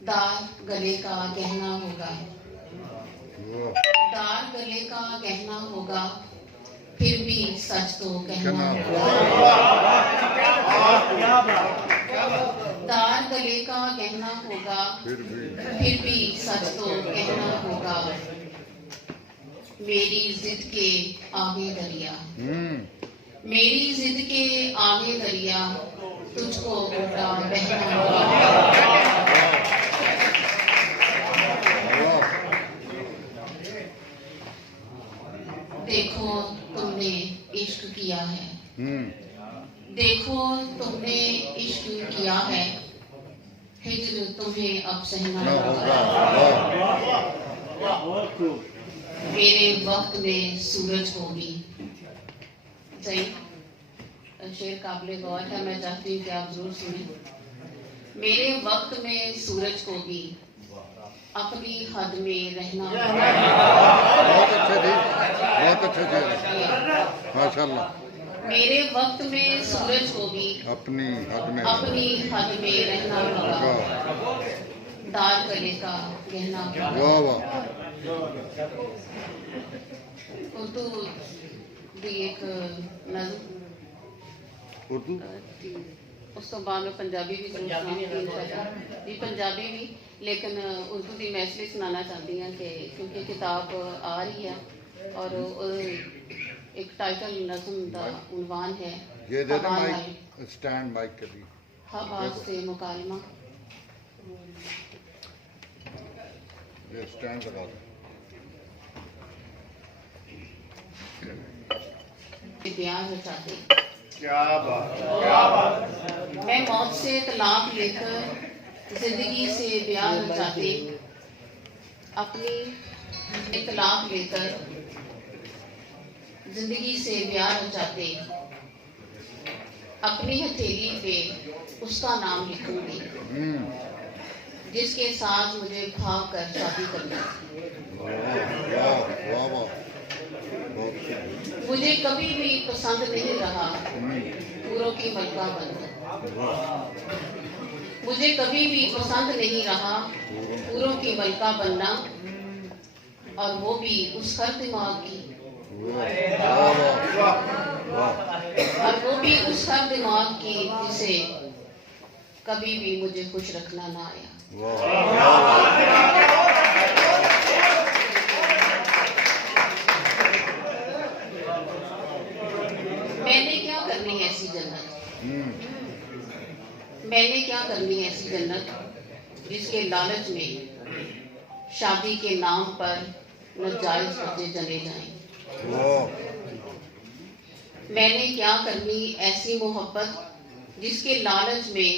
दार गले का गहना होगा, दार गले का गहना होगा, फिर भी सच तो कहना होगा। दार गले का गहना होगा, फिर भी सच तो कहना होगा। मेरी जिद के आगे दरिया, मेरी जिद के आगे दरिया, तुझको उल्टा बहना होगा। देखो तुमने इश्क किया है, देखो तुमने इश्क किया है, हिज्र तुम्हें अब सहना होगा। मेरे वक्त में सूरज होगी, सही शेर काबिले गौर है, मैं चाहती हूँ कि आप जरूर सुने। मेरे वक्त में सूरज को भी अपनी हद में रहना होगा। बहुत अच्छा जी, बहुत अच्छा जी, माशाल्लाह। मेरे वक्त में सूरज को भी अपनी हद में रहना होगा। दार गले का गहना होगा। वाह वाह। उर्दू दी एक नज़म, उर्दू उस तो बाद में पंजाबी भी जी, पंजाबी भी, लेकिन उर्दू की मैं इसलिए सुनाना चाहती हूँ कि क्योंकि किताब आ रही है और एक टाइटल नज़म का उन्वान है ये दे दो माइक, स्टैंड माइक के लिए हवा से मुकालमा। ये स्टैंड लगा दो। प्यार रचाते, क्या बात, क्या बात। मैं मौत से तलाक लेकर जिंदगी से प्यार रचाते, अपनी तलाक लेकर जिंदगी से प्यार रचाते, अपनी हथेली पे उसका नाम लिखूंगी जिसके साथ मुझे भाग कर शादी करनी। मुझे कभी भी पसंद नहीं रहा पूरों की मलका बनना, मुझे कभी भी पसंद नहीं रहा पूरों की मलका बनना, और वो भी उस हर दिमाग की, और वो भी उस हर दिमाग की जिसे कभी भी मुझे खुश रखना ना आया। मैंने क्या करनी है ऐसी जन्नत, मैंने क्या करनी है ऐसी जन्नत जिसके लालच में शादी के नाम पर नाजायज बच्चे जले जाएं। मैंने क्या करनी ऐसी मोहब्बत जिसके लालच में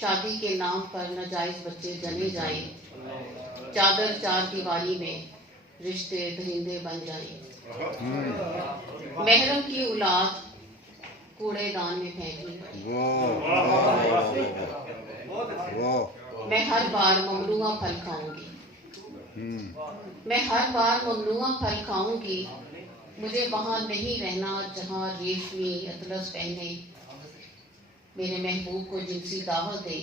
शादी के नाम पर नाजायज बच्चे जले जाएं, चादर चार दीवारी में रिश्ते दरिंदे बन जाएं, महरम की औलाद कूड़ेदान में फेंकनी पड़ी। मैं हर बार ममनुआ फल खाऊंगी, मैं हर बार ममनुआ फल खाऊंगी, मुझे वहां नहीं रहना जहां रेशमी अतलस पहने मेरे महबूब को जिनसी दावत दे,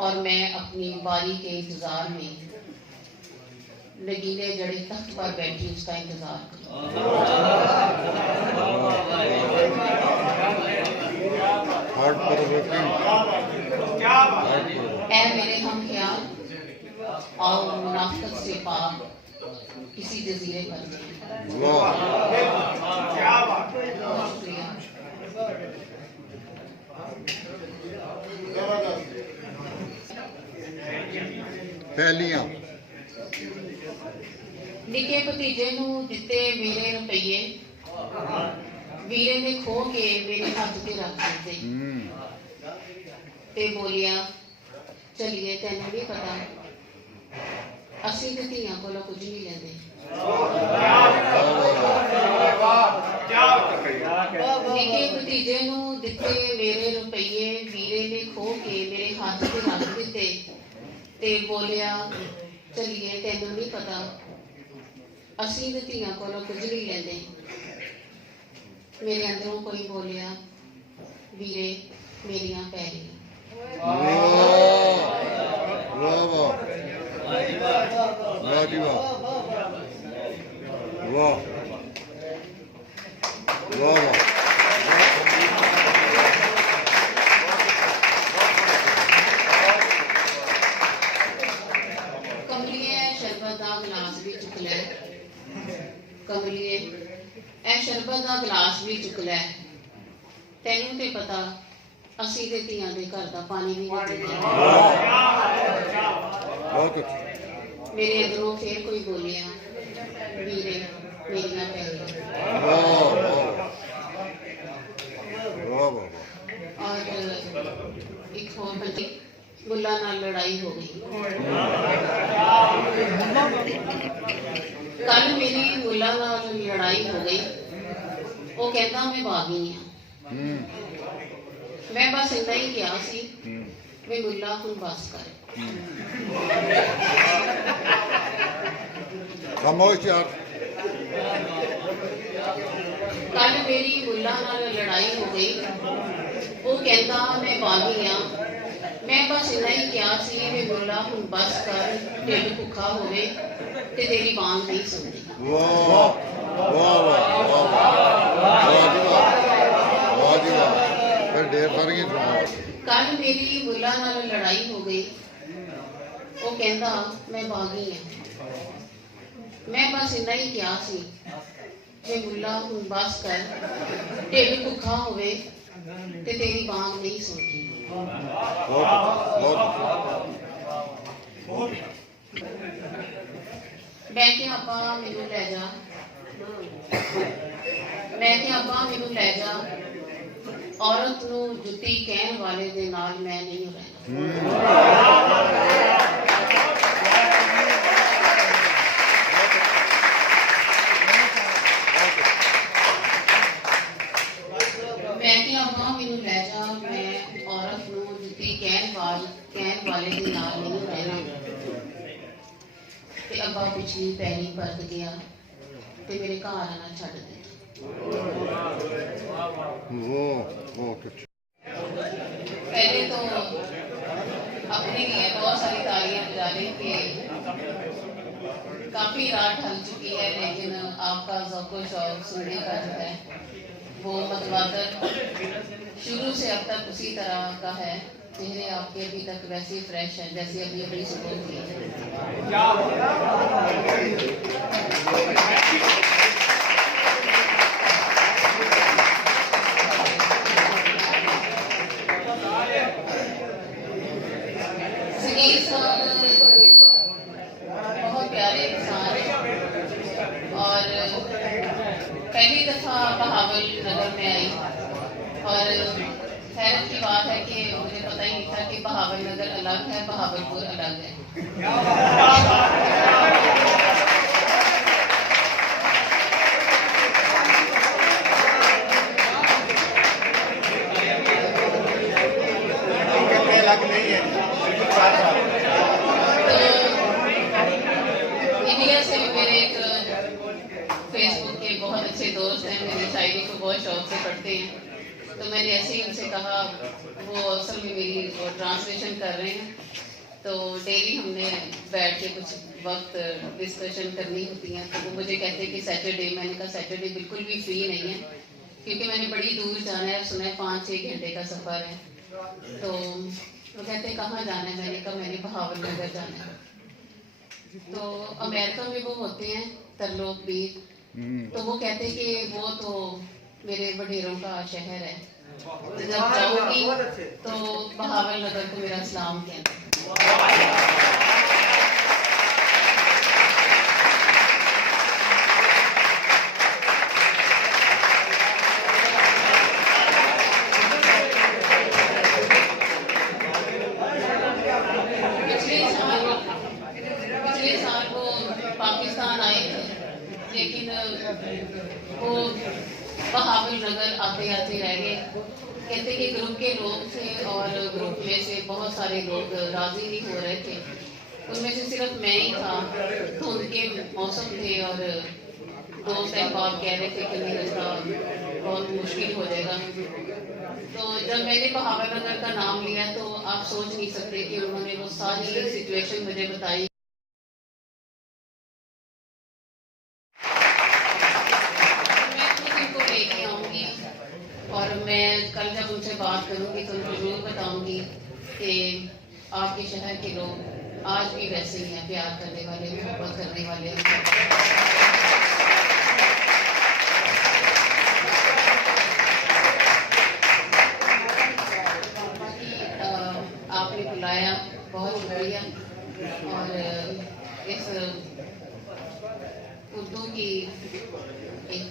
और मैं अपनी बारी के इंतजार में नगीने जड़े तख्त पर बैठी उसका इंतजार करूं। ऐ मेरे हम ख्याल, आओ मुनाफिकत से पाक किसी जजीरे पर। शुक्रिया। पहलियां निके भतीजे नू दिते मेरे रुपये, वीरे ने खो के मेरे हाथ ते रख दिते, ते बोलिया चलिए तेन नहीं पता असी ते धीआं कोलों कुछ नहीं लेंदे। निके भतीजे नू दिते मेरे रुपये, वीरे ने खो के मेरे हाथ ते रख दिते, ते बोलिया चलिए तेन नहीं पता असी ते धीआं कोलों कुछ नहीं लेंदे। मेरे अंदरों कोई बोलिया वीरे मेरियां पैरियां। जी वाह वाह वाह वाह कमलिए शरबत का गिलास भी चुक लै कमलिए ए शरबत का गिलास भी चुक लै तैनू ते पता असी ते धीआं दे घर दा पानी भी नहीं पींदे बहुत अच्छा मेरे अंदरों फिर कोई बोलिया वीरे मेरियां भैनां वाह वाह वाह और एक होर बंदी मुल्ला नाल लड़ाई हो गई कल मेरी मुल्ला नाल लड़ाई हो गई वो कहता मैं बागी हाँ मैं बस इतना ही कहा सी वे मुल्ला हुण बस कर खामोश यार कल मेरी मुल्ला नाल लड़ाई हो गई वो कहता मैं बागी हाँ मैं बस इतना ही कहा सी वे मुल्ला हुण बस कर ढिड भुखा होवे ते तेरी बांग नहीं सुनदी वाह वाह वाह वाह वाह जी वाह वाह जी वाह फिर ढेर सारियां सुनाओ कल मेरी मुल्ला नाल लड़ाई हो गई वो कहता मैं बागी हाँ मैं बस इतना ही कहा सी वे मुल्ला हुण बस कर ढिड भुखा होवे ते तेरी बांग नहीं सुनदी बहुत बहुत मैं कि आपा मैनू लै जा मैं कि आपा मैनू लै जा औरत नू जुत्ती कहण वाले दे नाल मैं नहीं रहना मैं कि आपा मैनू लै जा मैं औरत नू जुत्ती कहण वाले दे नाल नहीं रहना ते अब्बा पिछली पैरी परत गया ते मेरे घर आना छड्ड दिता बहुत अच्छा पहले तो अपने लिए बहुत सारी तालियां बजा लें कि काफी रात ढल चुकी है लेकिन आपका ज़ौक़ शौक़ सुनने का जो है वो मतवादर शुरू से अब तक उसी तरह का है चेहरे आपके अभी तक वैसे ही फ्रेश है जैसे अभी अभी सुबह थी बहुत प्यारे इंसान और पहली दफा बहावल नगर में आई और हैरत की बात है कि मुझे पता ही नहीं था कि बहावल नगर अलग है बहावलपुर अलग है इंडिया से मेरे एक फेसबुक के बहुत अच्छे दोस्त हैं मेरी शायरी को बहुत शौक से पढ़ते हैं तो मैंने ऐसे ही उनसे कहा वो असल में मेरी ट्रांसलेशन कर रहे हैं तो डेली हमने बैठ के कुछ वक्त डिस्कशन करनी होती है तो वो मुझे कहते हैं कि सैटरडे मैंने कहा सैटरडे बिल्कुल भी फ्री नहीं है क्योंकि मैंने बड़ी दूर जाना है सुना है 5-6 घंटे का सफ़र है तो वो कहते हैं कहाँ जाना है मैंने कहा मैंने बहावल नगर जाना है तो अमेरिका में वो होते हैं तरलोकबीर तो वो कहते हैं कि वो तो मेरे वडेरों का शहर है तो जब जाऊंगी तो बहावल नगर को मेरा सलाम कहना पिछले साल वो पाकिस्तान आए थे लेकिन वो बहावल नगर आते आते रह गए कहते कि ग्रुप के लोग थे और ग्रुप में से बहुत सारे लोग राजी नहीं हो रहे थे उनमें से सिर्फ मैं ही था धुंध के मौसम थे और दोस्त अहबाब कह रहे थे कि नहीं रास्ता बहुत मुश्किल हो जाएगा तो जब मैंने बहावल नगर का नाम लिया तो आप सोच नहीं सकते कि उन्होंने वो सारी सिचुएशन मुझे बताई बताऊंगी कि आपके शहर के लोग आज भी वैसे ही हैं, प्यार करने वाले, मोहब्बत करने वाले। आपने बुलाया, बहुत शुक्रिया। और इस उर्दू की एक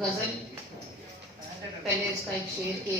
गज़ल, पहले इसका एक शेर के